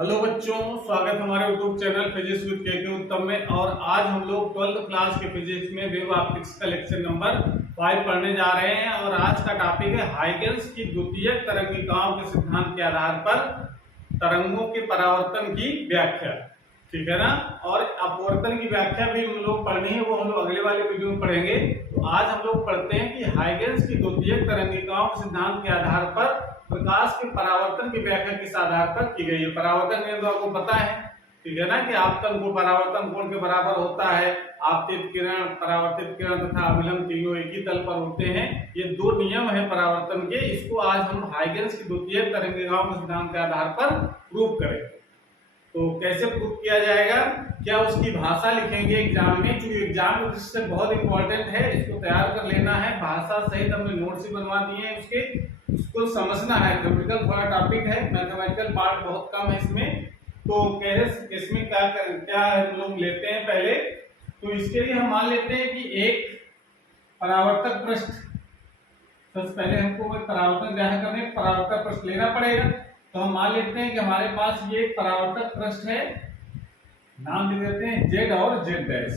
Hello बच्चों, स्वागत हमारे यूट्यूब चैनल फिजिक्स विद के उत्तम में। और आज हम लोग 12th क्लास के फिजिक्स में वेव ऑप्टिक्स का लेक्चर नंबर 5 पढ़ने जा रहे हैं। और आज का टॉपिक है हाइगन्स की द्वितीयक तरंगिकाओं के सिद्धांत के आधार पर तरंगों के परावर्तन की व्याख्या। ठीक है ना। और अपवर्तन की व्याख्या भी हम लोग पढ़नी है, वो हम लोग अगले वाले वीडियो में पढ़ेंगे। तो आज हम लोग पढ़ते हैं कि हाइगन्स की द्वितीयक तरंगिकाओं के सिद्धांत के आधार पर प्रकाश के परावर्तन की व्याख्या किस आधार पर की गई है। परावर्तन नियम तो आपको पता है, ठीक है ना, कि आपतन कोण परावर्तन कोण के बराबर होता है। आपतित किरण, परावर्तित किरण तथा अभिलंब तीनों एक ही तल पर होते हैं। ये दो नियम है परावर्तन के। इसको आज हम हाइगन्स की द्वितीयक तरंगिकाओं के सिद्धांत के आधार पर प्रूव करेंगे। तो कैसे प्रूव किया जाएगा, क्या उसकी भाषा लिखेंगे एग्जाम में, जो एग्जाम में इससे बहुत इंपॉर्टेंट है, इसको तैयार कर लेना है। भाषा सहित हमने नोट्स भी बनवा दिए हैं उसके, उसको समझना है। थ्योरेटिकल थोड़ा टॉपिक है, मैथमेटिकल पार्ट बहुत कम है इसमें। तो कैसे इसमें क्या हम लोग लेते हैं पहले। तो इसके लिए हम मान लेते हैं कि एक परावर्तक पृष्ठ, सबसे पहले हमको परावर्तन ग्रहण करने परावर्तक पृष्ठ लेना पड़ेगा। तो हम मान लेते हैं कि हमारे पास ये परावर्तक पृष्ठ है, नाम दे देते हैं Z और Z डैश।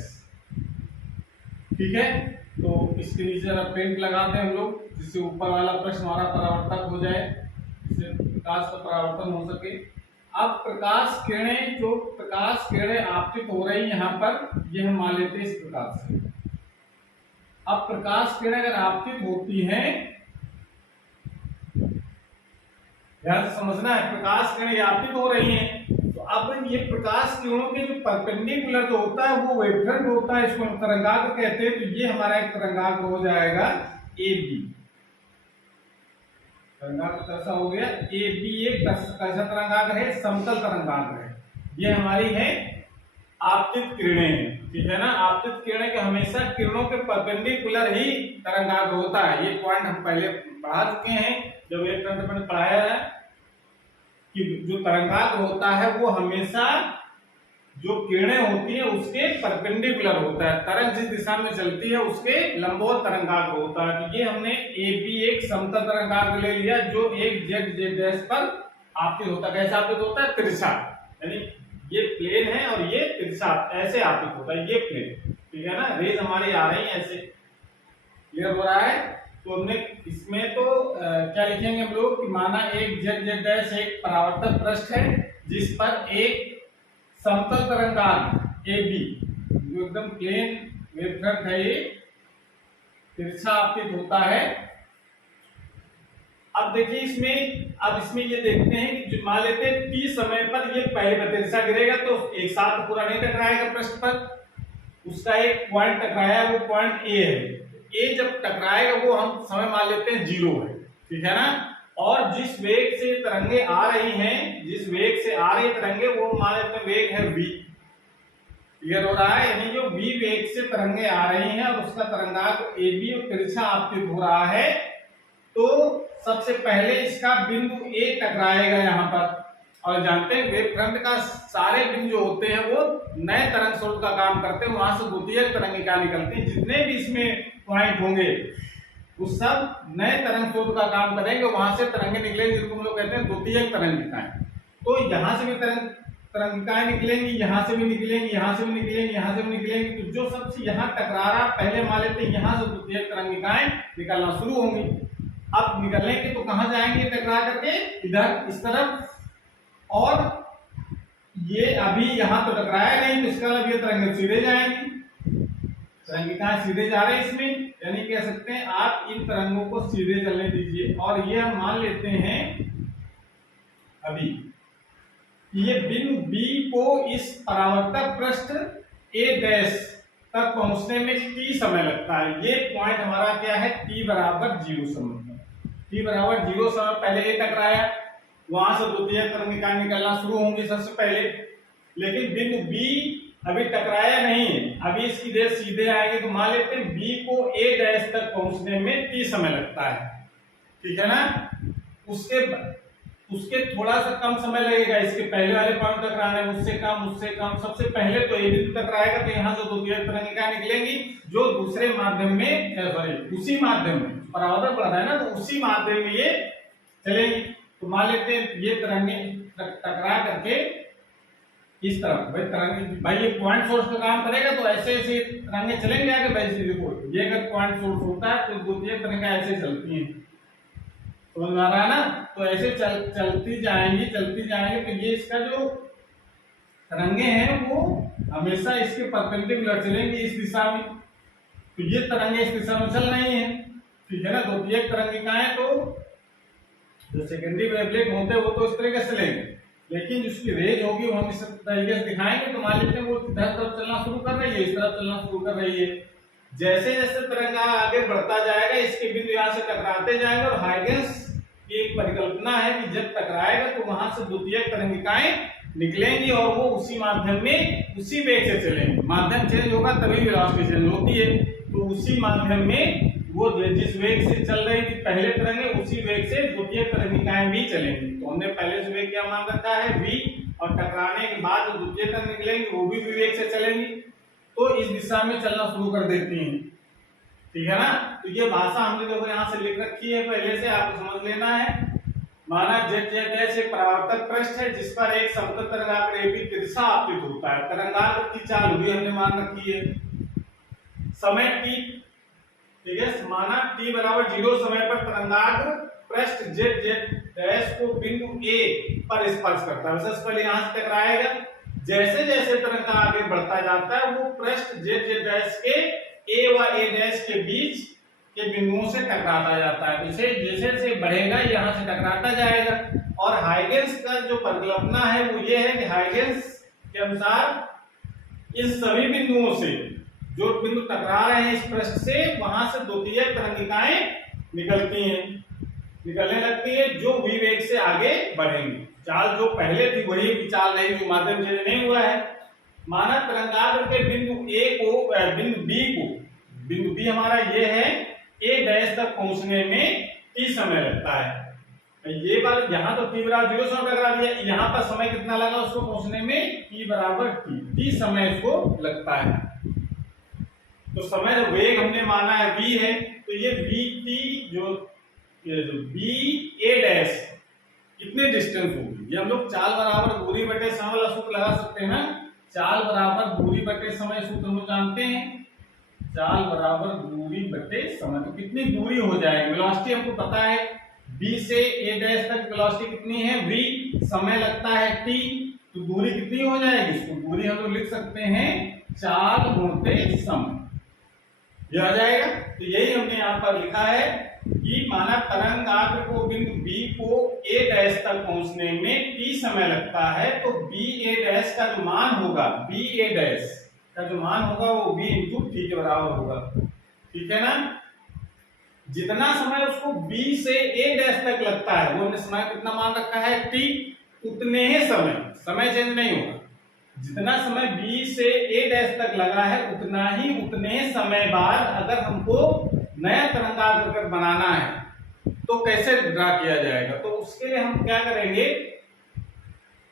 ठीक है, तो इसके नीचे जरा पेंट लगाते हैं हम लोग, जिससे ऊपर वाला पृष्ठ हमारा परावर्तक हो जाए, जिससे प्रकाश का परावर्तन हो सके। अब प्रकाश किरणें आपतित हो रही यहाँ पर, ये हम मान लेते हैं इस प्रकार से। अब प्रकाश किरणें अगर आपतित होती हैं, ध्यान से समझना है, प्रकाश किरणें आपतित हो रही हैं, तो अब ये प्रकाश किरणों के जो परपेंडिकुलर जो होता है वो वेवफ्रंट होता है, इसको हम तरंगाग्र कहते हैं। तो ये हमारा एक तरंगाग्र हो जाएगा AB। तरंगाग्र कैसा हो गया, AB एक कैसा तरंगाग्र है, समतल तरंगाग्र है। ये हमारी है आपतित किरणें, ठीक है ना। आपतित किरणें के हमेशा किरणों के परपेंडिकुलर ही तरंगाग्र होता है। ये पॉइंट हम पहले पढ़ा चुके हैं, जब एक तंत्र में पढ़ाया है कि जो तरंगाग्र होता है वो हमेशा जो किरणें होती है उसके परपेंडिकुलर होता है। तरंग जिस दिशा में चलती है उसके लंबवत तरंगाग्र होता है। तो ये हमने AB एक समतल तरंगाग्र ले लिया, जो एक Z डैश पर आपतित होता है। कैसा आपतित होता है, तिरछा, यानी ये प्लेन है और ये तिरछा ऐसे आपतित होता है, ये प्लेन, ठीक है ना। रेज हमारी आ रही है ऐसे, क्लियर हो रहा है। तो हमने इसमें तो क्या लिखेंगे हम लोग कि माना एक Z डैश एक परावर्तक पृष्ठ है, जिस पर एक समतल तरंगाग्र AB जो एकदम प्लेन वेवफ्रंट है, ये तिरछा आपतित होता है। अब देखिए इसमें ये देखते हैं कि मान लेते हैं T समय पर ये पहले तिरछा गिरेगा, तो एक साथ पूरा नहीं टकराएगा पृष्ठ पर, उसका एक पॉइंट टकराया, वो पॉइंट A है। A जब टकराएगा वो हम समय मान लेते हैं 0 है, ठीक है ना। और जिस वेग से तरंगे आ रही हैं, जिस वेग से आ रही तरंगे, वो मान लेते हैं वेग है v। क्लियर हो रहा है, यानी जो v वेग से तरंगे आ रही हैं और उसका तरंगाग्र AB और तिरछा आपतित हो रहा है, तो सबसे पहले इसका बिंदु A टकराएगा यहाँ पर। और जानते हैं वेव फ्रंट का सारे बिंदु जो होते हैं वो नए तरंग स्रोत का काम करते हैं, वहां से द्वितीयक तरंगिका निकलती है। जितने भी इसमें पॉइंट होंगे वो सब नए तरंग स्रोत का काम करेंगे, वहां से तरंगे निकलेंगी, जिनको हम लोग कहते हैं द्वितीयक तरंगिकाएं। तो यहाँ से भी तरंगिकाएं निकलेंगी, यहाँ से भी निकलेंगी, यहाँ से भी निकलेंगी, यहाँ से भी निकलेंगी। तो जो सबसे यहाँ टकरा रहा, पहले मान लेते हैं यहाँ से द्वितीयक तरंगिकाएं निकलना शुरू होंगी। अब निकलेंगे तो कहाँ जाएंगे टकरा करके, इधर इस तरफ। और ये अभी यहाँ तो टकराया नहीं, तो इसका मतलब ये तरंगे सीधे जाएंगी, तरंगिकाएं सीधे जा रहे हैं इसमें, यानी कह सकते हैं आप इन तरंगों को सीधे चलने दीजिए। और ये हम मान लेते हैं अभी ये बिंदु B को इस परावर्तक पृष्ठ A डैश तक पहुंचने में T समय लगता है। ये पॉइंट हमारा क्या है, T बराबर 0 समय। T बराबर 0 समय पहले A टकराया, वहां से द्वितीयक तरंगिकाएं निकलना शुरू होंगी सबसे पहले। लेकिन बिंदु B अभी टकराया नहीं है, अभी इसकी रेस सीधे आएगी। तो मान लेते हैं B को A डैश तक पहुंचने में T समय लगता है, ठीक है ना। उसके थोड़ा सा कम समय लगेगा इसके पहले वाले पॉइंट टकराने में, उससे कम। सबसे पहले तो A बिंदु टकराएगा, तो यहाँ से द्वितीयक तरंगिकाएं निकलेंगी, जो दूसरे माध्यम में उसी माध्यम में परावर्तन पड़ रहा है ना, तो उसी माध्यम में ये चलेंगी। तो मान लेते हैं ये तरंगे टकरा करके इस तरफ भाई तरंगे, भाई ये पॉइंट सोर्स का काम करेगा तो ऐसे ऐसे तरंगे चलेंगे आगे। वैसे देखो ये अगर पॉइंट सोर्स होता है तो द्वितीयक तरंगे ऐसे चलती हैं, समझ में आ रहा है ना। तो ऐसे चलती जाएंगी तो ये इसका जो तरंगे हैं वो हमेशा इसके परपेंडिकुलर चलेंगी इस दिशा में। तो ये तरंगे इस दिशा में चल रही हैं, ठीक है ना। द्वितीयक तरंगिकाएं तो जो सेकेंडरी वेवलेट होते हैं वो तो इस तरीके से चलेंगे, लेकिन जिसकी रेंज होगी वो हम इस तरीके से दिखाएंगे। तो मान लेते हैं वो इधर तरफ चलना शुरू कर रही है, इस तरफ चलना शुरू कर रही है। जैसे जैसे तरंगा आगे बढ़ता जाएगा इसके बिंदु यहाँ से टकराते जाएंगे, और हाइगेंस की एक परिकल्पना है कि जब टकराएगा तो वहां से द्वितीयक तरंगिकाएं निकलेंगी और वो उसी माध्यम में उसी वेग से चलेंगे। माध्यम चेंज होगा तभी वेलोसिटी चेंज होती है। तो उसी माध्यम में वो जिस वेग से चल रही थी पहले तरंगे उसी वेग से द्वितीय तरंगिकाएं भी चलेंगी। तो हमने पहले से वेग क्या मान रखा है v, और टकराने के बाद जो द्वितीय तरंग निकलेंगी वो भी वेग से चलेंगी, तो इस दिशा में चलना शुरू कर देती हैं, ठीक है ना। तो ये भाषा हमने देखो यहाँ से लिख रखी है पहले से, आपको समझ लेना है। माना z एक परावर्तक पृष्ठ है जिस पर एक समतल तरंगाग्र AB तिरछा आपतित होता है। तरंगाग्र की चाल भी हमने मान रखी है। समय t, ठीक है, माना t बराबर 0 समय पर तरंगाग्र पृष्ठ z को बिंदु A पर स्पर्श करता है। सबसे पहले यहाँ से टकराएगा, जैसे जैसे तरंग आगे बढ़ता जाता है वो पृष्ठ z के A व A' के बीच के बिंदुओं से टकराता जाता है। इसे जैसे जैसे बढ़ेगा यहाँ से टकराता जाएगा। और हाइगेंस का जो परिकल्पना है वो ये है कि हाइगेंस के अनुसार इन सभी बिंदुओं से जो बिंदु टकरा रहे हैं इस पृष्ठ से, वहां से द्वितीयक तरंगिकाएं निकलने लगती है जो v वेग से आगे बढ़ेंगी। चाल जो पहले थी वही की चाल नहीं, जो माध्यम चेंज नहीं हुआ है। माना तरंगाग्र के बिंदु A को बिंदु B हमारा ये है, A' तक पहुंचने में t समय लगता है। ये बात यहाँ तो t बराबर 0 समय टकरा दिया, यहाँ पर समय कितना लगा उसको पहुंचने में, t बराबर t समय इसको लगता है। तो समय जो वेग हमने माना है v है, तो ये vt जो ba' कितने डिस्टेंस होगी, ये हम लोग चाल बराबर दूरी बटे समय वाला सूत्र लगा सकते हैं। चाल बराबर दूरी बटे समय सूत्र हम जानते हैं, चाल बराबर दूरी बटे समय। तो कितनी दूरी हो जाएगी, वेलोसिटी हमको पता है b से a' तक वेलोसिटी कितनी है v, समय लगता है t, तो दूरी कितनी हो जाएगी, इसको दूरी हम लोग लिख सकते हैं चाल गुणित समय, ये आ जाएगा। तो यही हमने यहाँ पर लिखा है कि माना तरंगाग्र को बिंदु B को A' तक पहुंचने में t समय लगता है, तो ba' का जो मान होगा, ba' का जो मान होगा वो b इंटू t के बराबर होगा, ठीक है ना। जितना समय उसको B से A' तक लगता है वो हमने समय कितना मान रखा है t, उतने ही समय चेंज नहीं होगा। जितना समय B से A' तक लगा है उतने समय बाद अगर हमको नया तरंगाग्र बनाना है तो कैसे ड्रा किया जाएगा। तो उसके लिए हम क्या करेंगे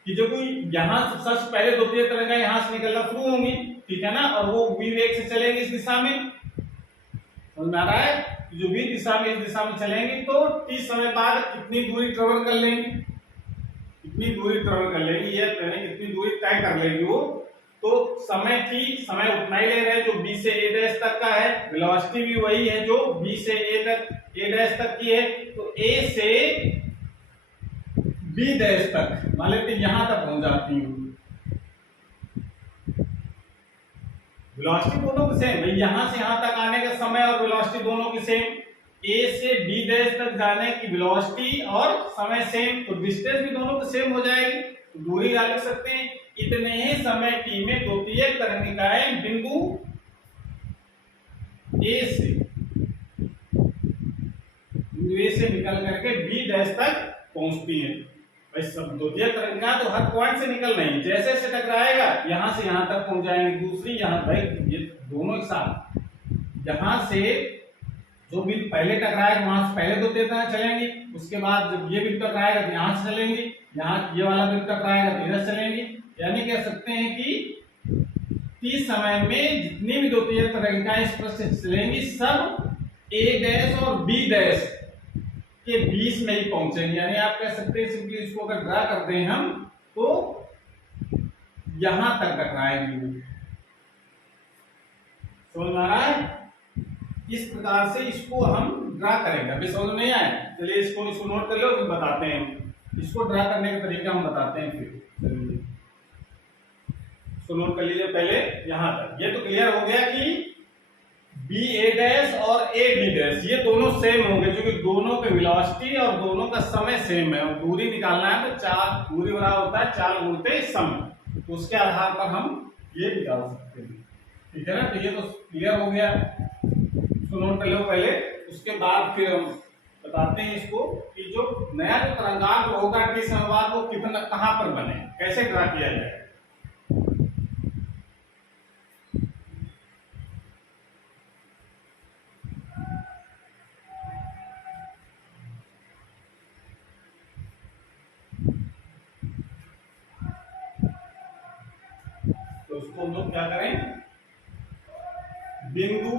कि जो कोई यहाँ सबसे पहले द्वितीय तरंगा यहाँ से निकलना शुरू होंगी, ठीक है ना, और वो v वेग से चलेंगे इस दिशा में, समझ में आ रहा है। जो v दिशा में इस दिशा में चलेंगी तो t समय बाद कितनी दूरी ट्रेवल कर लेंगी, कितनी दूरी ट्रेवल कर लेंगी, ये कितनी दूरी तय कर लेंगी वो। तो समय t, समय उतना ही ले रहे हैं जो b से a' तक का है, वेलोसिटी भी वही है जो b से a' तक की है। तो a से b' तक मान लेते यहाँ तक पहुंच जाती हूँ, वेलोसिटी दोनों की सेम, भाई यहाँ से यहाँ तक आने का समय और वेलोसिटी दोनों की सेम, a से b' तक जाने की वेलोसिटी और समय सेम, तो डिस्टेंस भी दोनों की सेम हो जाएगी। तो दूरी क्या लिख सकते हैं, इतने ही समय t में द्वितीयक तरंगिकाएं बिंदु A से निकल करके b' तक पहुंचती हैं। भाई सब द्वितीयक तरंगिका तो हर पॉइंट से निकल रही है, जैसे जैसे टकराएगा यहाँ से यहाँ तक पहुंच जाएंगे, दूसरी यहाँ, भाई ये दोनों एक साथ, यहाँ से जो बिंदु पहले टकराएगा वहां से पहले द्वितीय तरंग चलेंगी, उसके बाद जब ये बिंदु टकराएगा तो यहाँ से चलेंगी, यहाँ ये वाला बिंदु टकराएगा तो इधर चलेंगी। यानी कह सकते हैं कि t समय में जितनी भी द्वितीय तरंगिकाएं इस पृष्ठ से चलेंगी सब a' और b' के बीच में ही पहुंचेंगे, यानी आप कह सकते हैं सिंपली इसको अगर ड्रा करते हैं हम तो यहां तक टकराएंगे वो। समझ आ रहा है? इस प्रकार से इसको हम ड्रा करेंगे। अभी समझ नहीं आया? चलिए इसको नोट कर लो, फिर बताते हैं। इसको ड्रा करने का तरीका हम बताते हैं फिर। चलिए इसको नोट कर लीजिए पहले यहां तक। ये तो क्लियर हो गया कि बी ए डैश और ए बी डैश ये दोनों सेम होंगे, क्योंकि दोनों के वेलोसिटी और दोनों का समय सेम है, और दूरी निकालना है तो चार दूरी बराबर होता है 4 गुणित समय, तो उसके आधार पर हम ये निकाल सकते हैं। ठीक है ना? तो ये तो क्लियर हो गया, इसको नोट कर लो पहले। उसके बाद फिर हम बताते हैं इसको कि जो नया जो तरंगांक होगा टी समय बाद वो कितना कहां पर बने, कैसे ड्रा किया जाए। तो उसको हम लोग क्या करें, बिंदु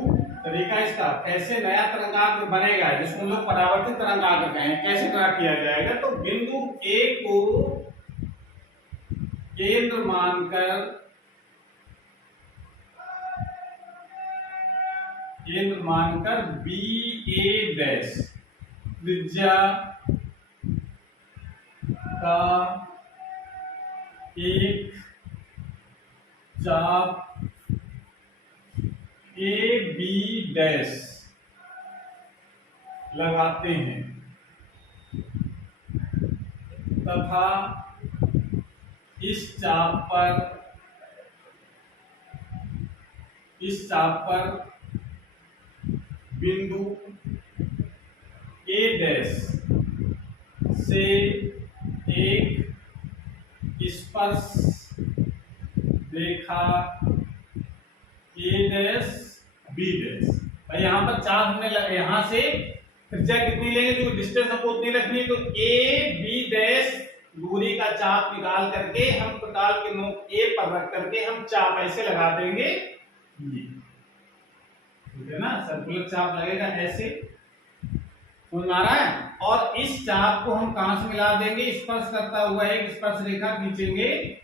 तरीका इसका कैसे नया तरंगाग्र बनेगा जिसको हम लोग परावर्तित तरंगाग्र कहें, कैसे ड्रा किया जाएगा। तो बिंदु ए को केंद्र मानकर बी ए डैश त्रिज्या का एक चाप ए बी डैश लगाते हैं तथा इस चाप पर बिंदु ए डैश से एक स्पर्श रेखा ए डैश बी डैश। भाई यहाँ पर चार हमने लगे, यहाँ से त्रिज्या कितनी लेंगे, जो डिस्टेंस हमको उतनी रखनी है, तो ए बी डैश दूरी का चाप निकाल करके हम प्रकार के नोक ए पर रख करके हम चाप ऐसे लगा देंगे, ये ठीक है ना, सर्कुलर चाप लगेगा ऐसे, समझ आ रहा है। और इस चाप को हम कहां से मिला देंगे, स्पर्श करता हुआ एक स्पर्श रेखा खींचेंगे,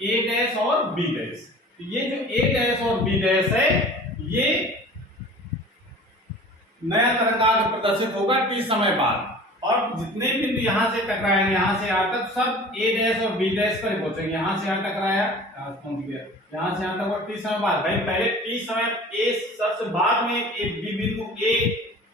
ए डैश और बी डैश। तो ये जो ए डैश और बी डैश है ये नया तरंगाग्र प्रदर्शित होगा टी समय बाद, और जितने बिंदु यहां से टकराएंगे यहां से यहां तक सब ए डैश और बी डैश पर पहुंचेंगे। यहां से यहां टकराया, पहुंच गया, यहां से यहां तक और टी समय बाद। भाई पहले टी समय ए सबसे बाद में, ए बी बिंदु ए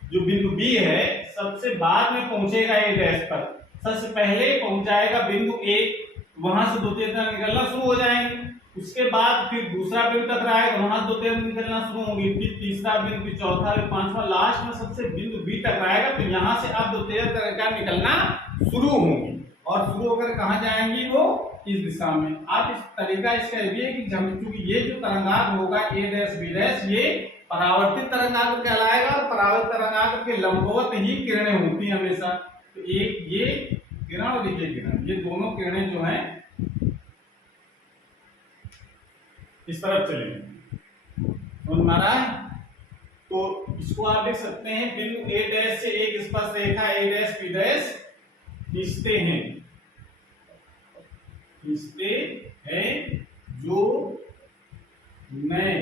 जो बिंदु बी है सबसे बाद में पहुंचेगा ए डैश पर, सबसे पहले पहुंच जाएगा बिंदु ए, वहां से दो तेज निकलना शुरू हो जाएंगे। उसके बाद फिर दूसरा बिंदु टकराएगा, वहां दो तेज निकलना शुरू होगी, फिर तीसरा बिंदु, फिर चौथा, फिर पांचवा, लास्ट में सबसे बिंदु बी टकराएगा। तो यहाँ से अब दो तेज निकलना शुरू होंगी और शुरू होकर कहाँ जाएंगी, वो इस दिशा में। आप इस तरीका इसका ये है कि क्योंकि ये जो तरंगाग्र होगा ए डैश बी डैश ये परावर्तित तरंगाग्र कहलाएगा, और परावर्तित तरंगाग्र के लंबवत ही किरणें होती हैं हमेशा। तो एक ये किरण और ये किरण, ये दोनों किरणें जो हैं इस तरफ चलेंगे, समझ में आ रहा है। तो इसको आप देख सकते हैं, बिंदु ए डैश से एक स्पर्श रेखा ए डैश बी डैश खींचते हैं जो नए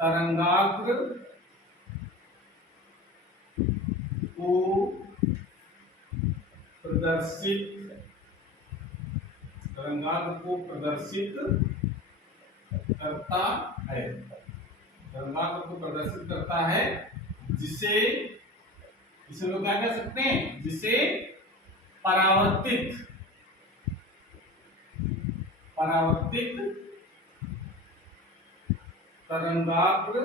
तरंगाग्र को प्रदर्शित करता है, जिसे लोग क्या कह सकते हैं, जिसे परावर्तित तरंगाग्र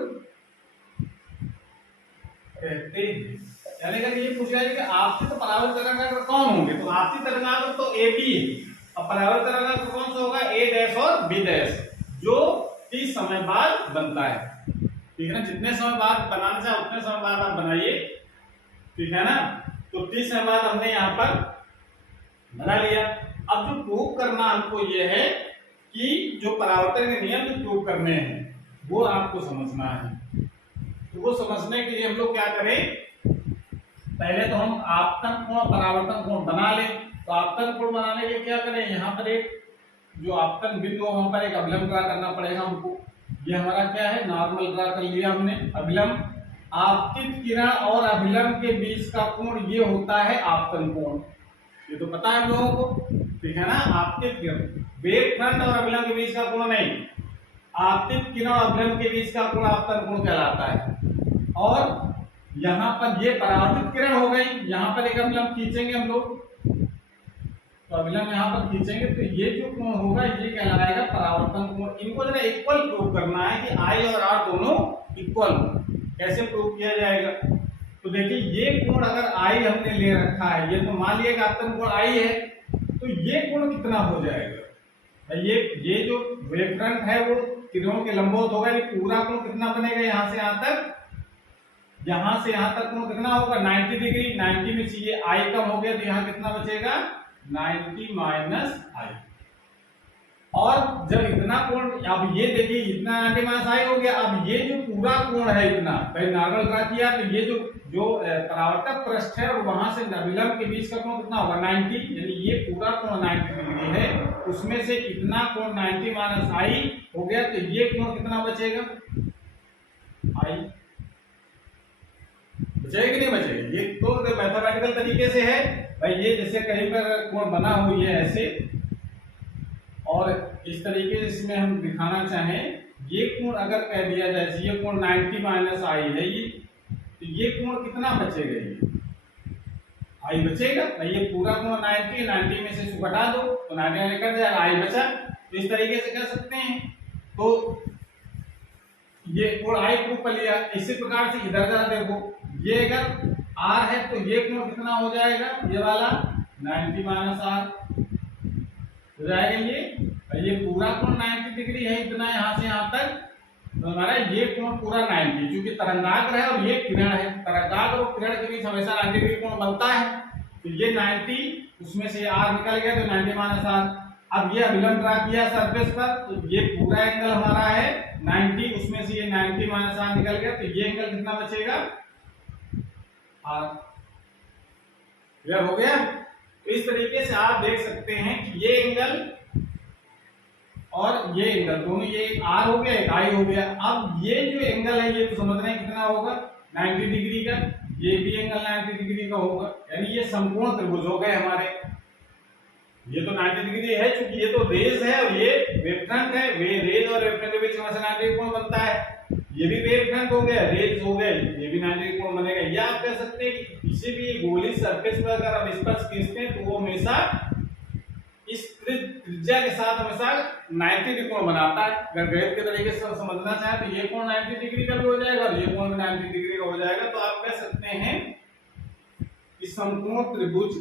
कहते हैं। यानी अगर ये पूछा जाए कि आपसी तो परावर्तित तरंगाग्र कौन होंगे, तो आपसी तरंगाग्र तो ए बी है, और परावर्तित तरंगाग्र कौन सा होगा, ए डैश और बी डैश, जो टी समय बाद बनता है। ठीक है ना, जितने समय बाद बनाना चाहे उतने समय बाद आप बनाइए, ठीक है ना। तो टी समय बाद हमने यहाँ पर बना लिया। अब जो प्रूव करना हमको ये है कि जो परावर्तन के नियम जो प्रूव करने हैं वो आपको समझना है। तो वो समझने के लिए हम लोग क्या करें, पहले तो हम आपतन कोण परावर्तन कोण बना लें। तो आपतन कोण बनाने के लिए क्या करें, यहाँ पर एक जो आपतन बिंदु वहां पर एक अभिलंब ड्रा करना पड़ेगा हमको। ये हमारा क्या है, नॉर्मल ड्रा कर लिया हमने अभिलंब। आपतित किरण और अभिलंब के बीच का कोण ये होता है आपतन कोण, ये तो पता है हम लोगों को, ठीक है ना। आपतित किरण, वेव फ्रंट और अभिलंब के बीच का कोण नहीं, आपतित किरण और अभिलंब के बीच का कोण आपतन कोण कहलाता है। और यहाँ पर ये परावर्तित किरण हो गई, यहाँ पर एक अभिलंब खींचेंगे हम लोग, तो अभिलंब यहाँ पर खींचेंगे तो ये जो कोण होगा ये कहलाएगा परावर्तन कोण। इनको जरा इक्वल प्रूव करना है कि आई और आर दोनों इक्वल हो। कैसे प्रूव किया जाएगा, तो देखिए ये कोण अगर आई हमने ले रखा है, ये तो मान लिया कि आपतन कोण आई है, तो ये कोण कितना हो जाएगा, ये जो वेव फ्रंट है वो किरणों के लंबवत होगा, ये पूरा कोण कितना बनेगा, यहाँ से यहाँ तक, यहाँ से यहाँ तक कोण कितना होगा 90 डिग्री। 90 में से ये आई कम हो गया तो यहाँ कितना बचेगा 90 माइनस आई। और जब इतना कोण, अब ये देखिए इतना 90 माइनस आई हो गया, अब ये जो पूरा कोण है इतना, पहले नॉर्मल ड्रा किया तो ये जो परावर्तक पृष्ठ है और वहां से अभिलंब के बीच का कोण कितना होगा 90, यानी ये पूरा कोण 90 डिग्री है, उसमें से इतना कोण 90 माइनस आई हो गया, तो ये कोण कितना बचेगा आई, बचेगा कि नहीं बचेगा। ये तो मैथमेटिकल तरीके से है भाई, ये जैसे कहीं पर कोण बना हुई है ऐसे, और इस तरीके से इसमें हम दिखाना चाहें, ये कोण अगर कह दिया जाए ये कोण 90 माइनस आई है, ये तो ये कोण कितना बचेगा, ये आई बचेगा। ये पूरा कोण 90 में से घटा दो तो 90 में कट जाएगा, आई बचा। तो इस तरीके से कर सकते हैं। तो ये कोण आई प्रूव कर लिया। इसी प्रकार से इधर जरा देखो, ये अगर आर है तो ये कोण कितना हो जाएगा, ये वाला 90 माइनस आर हो जाएगा ये, और ये पूरा कोण 90 डिग्री है इतना यहाँ से यहाँ तक, तो हमारा ये कोण पूरा 90, क्योंकि तरंगाग्र है और ये किरण है, तरंगाग्र और किरण के बीच हमेशा 90 डिग्री कोण बनता है। तो ये 90, उसमें से आर निकल गया तो 90 माइनस आर। अब ये अभिलंब ड्रा किया सरफेस पर, तो ये पूरा एंगल हमारा है 90, उसमें से ये 90 माइनस आर निकल गया, तो ये एंगल कितना बचेगा आर। क्लियर हो गया। तो इस तरीके से आप देख सकते हैं कि ये एंगल और ये एंगल दोनों, ये एक आर हो गया एक आई हो गया। अब ये जो एंगल है ये तो समझ रहे हैं कितना होगा 90 डिग्री का, ये भी एंगल 90 डिग्री का होगा, यानी ये समकोण त्रिभुज हो गए हमारे। ये तो 90 डिग्री है, क्योंकि ये तो रेज है और ये वेवफ्रंट है, वे रेज और वेवफ्रंट के बीच में 90 डिग्री कोण बनता है। ये भी वेवफ्रंट हो गया, रेज हो गए, ये भी 90 डिग्री कोण बनेगा। या आप कह सकते हैं कि किसी भी गोली सरफेस पर अगर हम स्पर्श खींचते हैं तो वो हमेशा इस त्रिज्या के साथ हमेशा 90 डिग्री कोण बनाता है। अगर गणित के तरीके से समझना चाहे तो ये कोण 90 डिग्री का भी हो जाएगा और ये कोण भी 90 डिग्री का हो जाएगा। तो आप कह सकते हैं कि समकोण त्रिभुज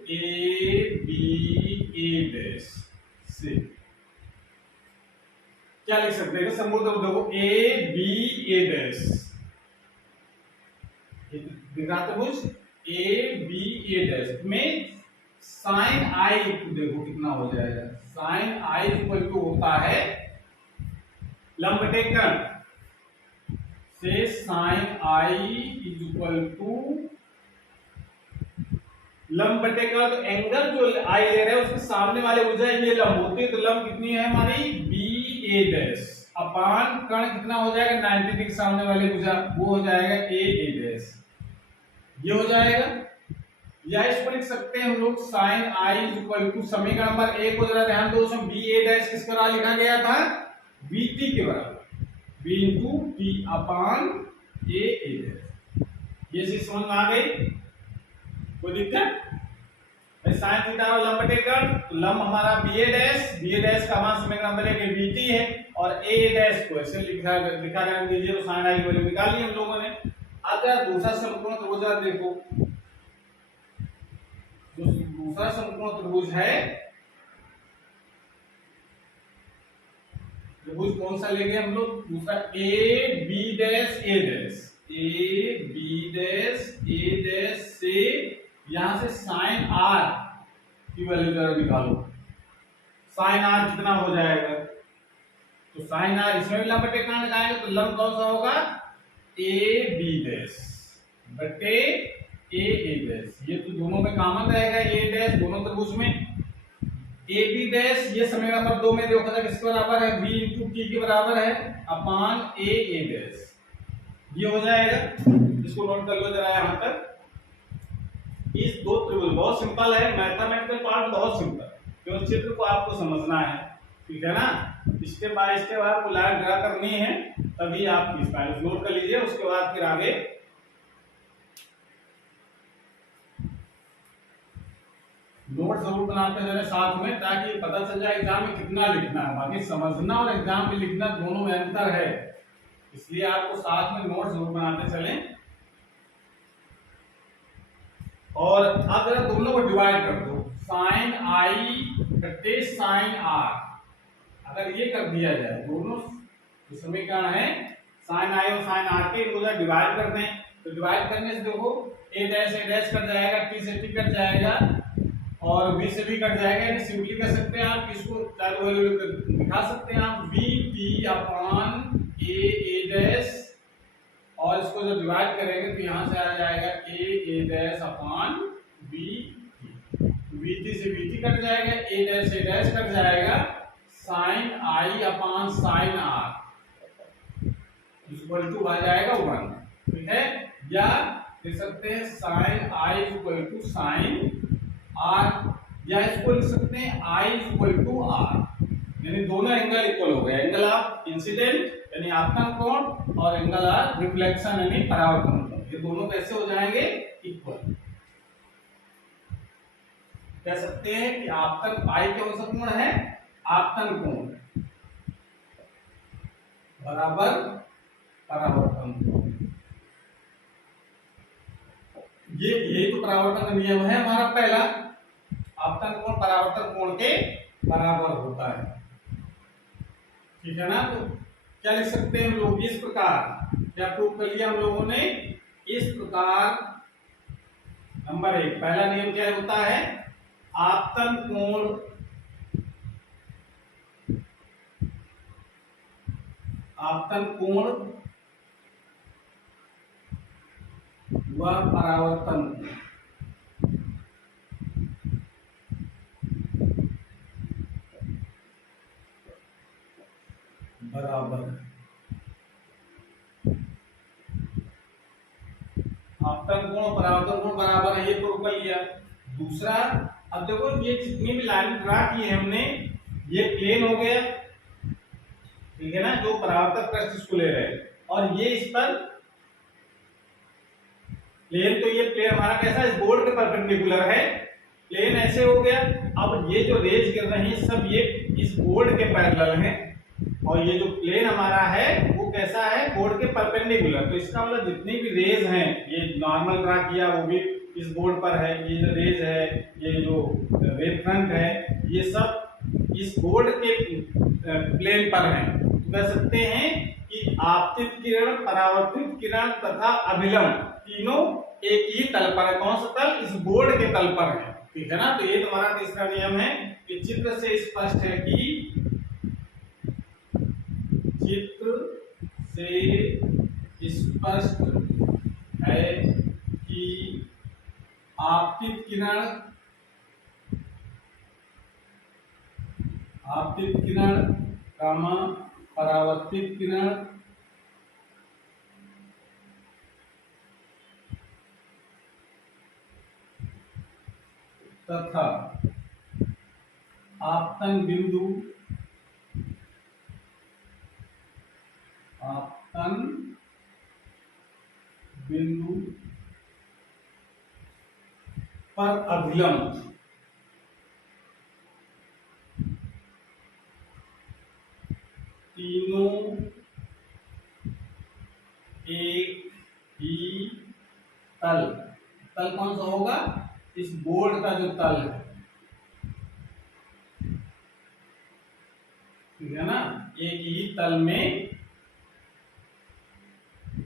ए बी ए डैश से क्या लिख सकते हैं, समकोण त्रिभुज ए बी ए डैश, त्रिभुज ए बी ए डैश में साइन आई देखो कितना हो जाएगा, साइन आई इक्वल टू होता है लंब बटे कर्ण से sine I is equal to लंब बटे कर्ण। तो एंगल जो आई ले रहे हैं उसके सामने वाले भुजा ये लंब होती है, तो लंब कितनी है हमारी बी ए डैश अपान कर्ण कितना हो जाएगा 90 डिग्री सामने वाले भुजा, वो हो जाएगा ए डैश, ये हो जाएगा। या इसको लिख सकते हैं हम लोग sine I is equal to, समीकरण नंबर 1 को जरा ध्यान दो, उसमें बी ए डैश किस तरह लिखा गया था बीटी के बराबर, बी इंटू टी अपान ए डैश। ये चीज समझ में आ गई, कोई दिक्कत? साइन थीटा और लंब बटे कर्ण, तो लंब हमारा बी ए डैश का मान समीकरण नंबर 1 में बीटी है और ए डैश को ऐसे लिखा रहने दीजिए, तो साइन आई की वैल्यू निकाल ली हम लोगों ने। अगर दूसरा समकोण त्रिभुज देखो, जो दूसरा समकोण त्रिभुज है, त्रिभुज कौन सा लेंगे हम लोग, दूसरा A B dash A dash, A B dash A dash से यहां से साइन आर की वैल्यू जरा निकालो, साइन आर कितना हो जाएगा, तो साइन आर इसमें भी लंब बटे काट लगाएंगे तो लंब कौन सा होगा, ए बी डैश बटे ए डैश। ये तो दोनों में कॉमन रहेगा, ए डैश दोनों त्रिभुज में। ए बी डैश ये समीकरण नंबर 2 में देखा था किसके बराबर है, बी इंटू टी के बराबर है अपान ए डैश। ये हो जाएगा, इसको नोट कर लो जरा यहां तक। इस दो त्रिभुज बहुत सिंपल है, मैथमेटिकल पार्ट बहुत सिंपल, केवल चित्र को आपको समझना है, ठीक है ना। स्टेप बाय स्टेप आपको लाइन ड्रा करनी है, तभी आप इस लाइन नोट कर लीजिए, उसके बाद फिर आगे नोट जरूर बनाते जाए साथ में, ताकि पता चल जाए एग्जाम में कितना लिखना है। बाकी समझना और एग्जाम में लिखना दोनों में अंतर है, इसलिए आपको साथ में नोट जरूर बनाते चलें। और अब जरा दोनों को डिवाइड कर दो, साइन आई बटे साइन आर। अगर ये कर दिया जाए, दोनों जो समीकरण है साइन आई और साइन आर के, इनको डिवाइड कर दें, तो डिवाइड करने से देखो ए डैश कट जाएगा, टी से टी कट जाएगा और बी से भी कट जाएगा। यानी सिंपली कर सकते हैं आप, इसको चारों वैल्यू दिखा सकते हैं आप, बी टी अपान ए डैश, और इसको जब डिवाइड करेंगे तो यहां से आ जाएगा A dash upon B T से बी टी कट जाएगा, ए डैश कट जाएगा, sine I upon sine R equal to आ जाएगा 1, ठीक है। या लिख सकते हैं sine I equal to sine R, या इसको लिख सकते हैं आई इक्वल टू आर, यानी दोनों एंगल इक्वल हो गए, एंगल ऑफ इंसिडेंट यानी आपतन कोण और एंगल ऑफ रिफ्लेक्शन यानी परावर्तन कोण, ये दोनों कैसे हो जाएंगे, इक्वल। कह सकते हैं कि आपतन पाई के औसत कोण है आपतन कोण बराबर परावर्तन कोण। ये यही तो परावर्तन का नियम है हमारा पहला, आपतन कोण परावर्तन कोण के बराबर होता है, ठीक है ना। तो क्या लिख सकते हैं हम लोग, इस प्रकार क्या प्रूव कर लिया हम लोगों ने, इस प्रकार नंबर 1 पहला नियम क्या होता है, आपतन कोण व परावर्तन बराबर, आपतन कोण परावर्तन कोण बराबर है, ये प्रूव कर लिया। दूसरा, अब देखो ये जितनी भी लाइन ड्रा की है हमने, ये प्लेन हो गया, ठीक है ना, जो परावर्तक पृष्ठ इसको ले रहे हैं, और ये इस पर प्लेन, तो ये प्लेन हमारा कैसा इस बोर्ड के परपेंडिकुलर है, प्लेन ऐसे हो गया। अब ये जो रेज गिर रही है सब ये इस बोर्ड के पैरेलल हैं, और ये जो प्लेन हमारा है वो कैसा है, बोर्ड के परपेंडिकुलर। तो इसका मतलब जितनी भी रेज हैं, ये नॉर्मल ड्रा किया वो भी इस बोर्ड पर है, ये जो रेज है, ये जो वेव फ्रंट है, ये सब इस बोर्ड के प्लेन पर हैं। तो कह सकते हैं कि आपतित किरण, परावर्तित किरण तथा अभिलंब तीनों एक ही तल पर है। कौन सा तल, इस बोर्ड के तल पर है, ठीक है ना। तो ये तुम्हारा तीसरा नियम है कि चित्र से स्पष्ट है कि आपतित किरण परावर्तित किरण तथा आपतन बिंदु पर अभिलंब तीनों एक ही तल कौन सा होगा, इस बोर्ड का जो तल है, ठीक है ना, एक ही तल में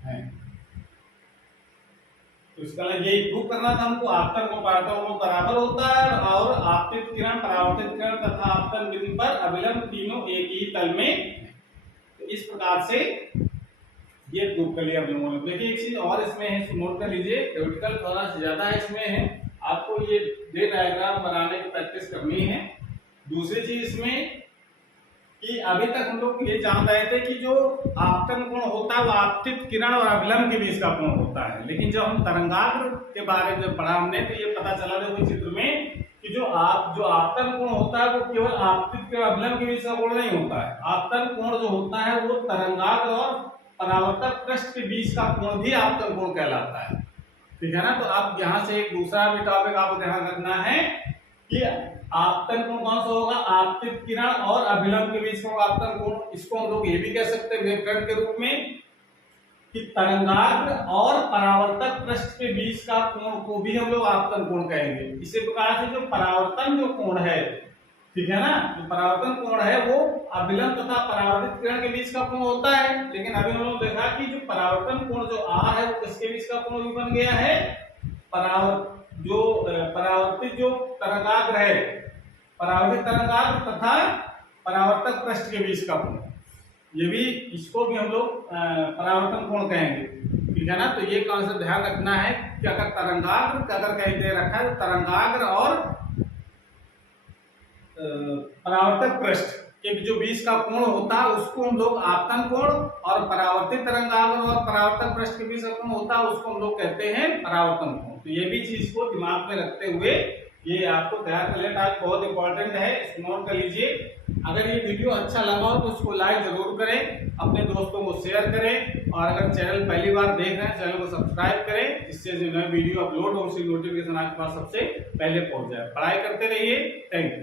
है। तो इसका यही प्रूव करना था हमको, आपतन को परावर्तन को बराबर होता है, और आपतित किरण परावर्तित किरण तथा आपतन बिंदु पर अभिलंब तीनों एक ही तल में है। तो इस प्रकार से ये ग्रुप के लिए अवलंबन। देखिए एक चीज और इसमें है, नोट कर लीजिए, थ्योरेटिकल थोड़ा सा ज्यादा है इसमें है, आपको ये डे डायग्राम बनाने की प्रैक्टिस करनी है। दूसरी चीज इसमें कि अभी तक हम लोग ये जान रहे थे कि जो आपतन कोण होता है वो आपतित किरण और अभिलंब के बीच का कोण होता है, लेकिन जब हम तरंगाग्र के बारे में पढ़ा हमने तो ये पता चला देखो चित्र में कि जो आपतन कोण होता है वो केवल आपतित के अभिलंब के बीच का कोण नहीं होता है। आपतन कोण जो होता है वो तरंगाग्र और परावर्तक पृष्ठ के बीच का कोण भी आपतन कोण कहलाता है, ठीक है ना। तो अब यहाँ से एक दूसरा भी टॉपिक आपको ध्यान रखना है कि आपतन कोण कौन सा होगा, आपतित किरण और अभिलंब के बीच का आपतन कोण। इसको हम लोग ये भी कह सकते हैं वेवफ्रंट के रूप में कि तरंगाग्र और परावर्तक पृष्ठ के बीच का कोण को भी हम लोग आपतन कोण कहेंगे। इसी प्रकार से जो परावर्तन जो कोण है, ठीक है ना, जो परावर्तन कोण है वो अभिलंब तथा परावर्तित किरण के बीच का कोण होता है, लेकिन अभी हम लोग देखा कि जो परावर्तन कोण जो R है वो किसके बीच का कोण भी बन गया है, परावर्तित जो तरंगाग्र है, परावर्तित तरंगाग्र तथा परावर्तक पृष्ठ के बीच का कोण, ये भी इसको भी हम लोग परावर्तन कोण कहेंगे, ठीक है ना। तो ये कॉन्सेप्ट ध्यान रखना है कि अगर तरंगाग्र अगर कहीं दे रखा है तो तरंगाग्र और परावर्तक पृष्ठ के जो बीच का कोण होता है उसको हम लोग आपतन कोण, और परावर्तित तरंगाग्र और परावर्तक पृष्ठ के बीच का कोण होता है उसको हम लोग कहते हैं परावर्तन कोण। तो ये भी चीज को दिमाग में रखते हुए ये आपको तैयार कर लेना बहुत इंपॉर्टेंट है, इसको नोट कर लीजिए। अगर ये वीडियो अच्छा लगा हो तो उसको लाइक जरूर करें, अपने दोस्तों को शेयर करें, और अगर चैनल पहली बार देख रहे हैं चैनल को सब्सक्राइब करें, जिससे जो नए वीडियो अपलोड हो उसकी नोटिफिकेशन आपके पास सबसे पहले पहुंच जाए। पढ़ाई करते रहिए। Thank you.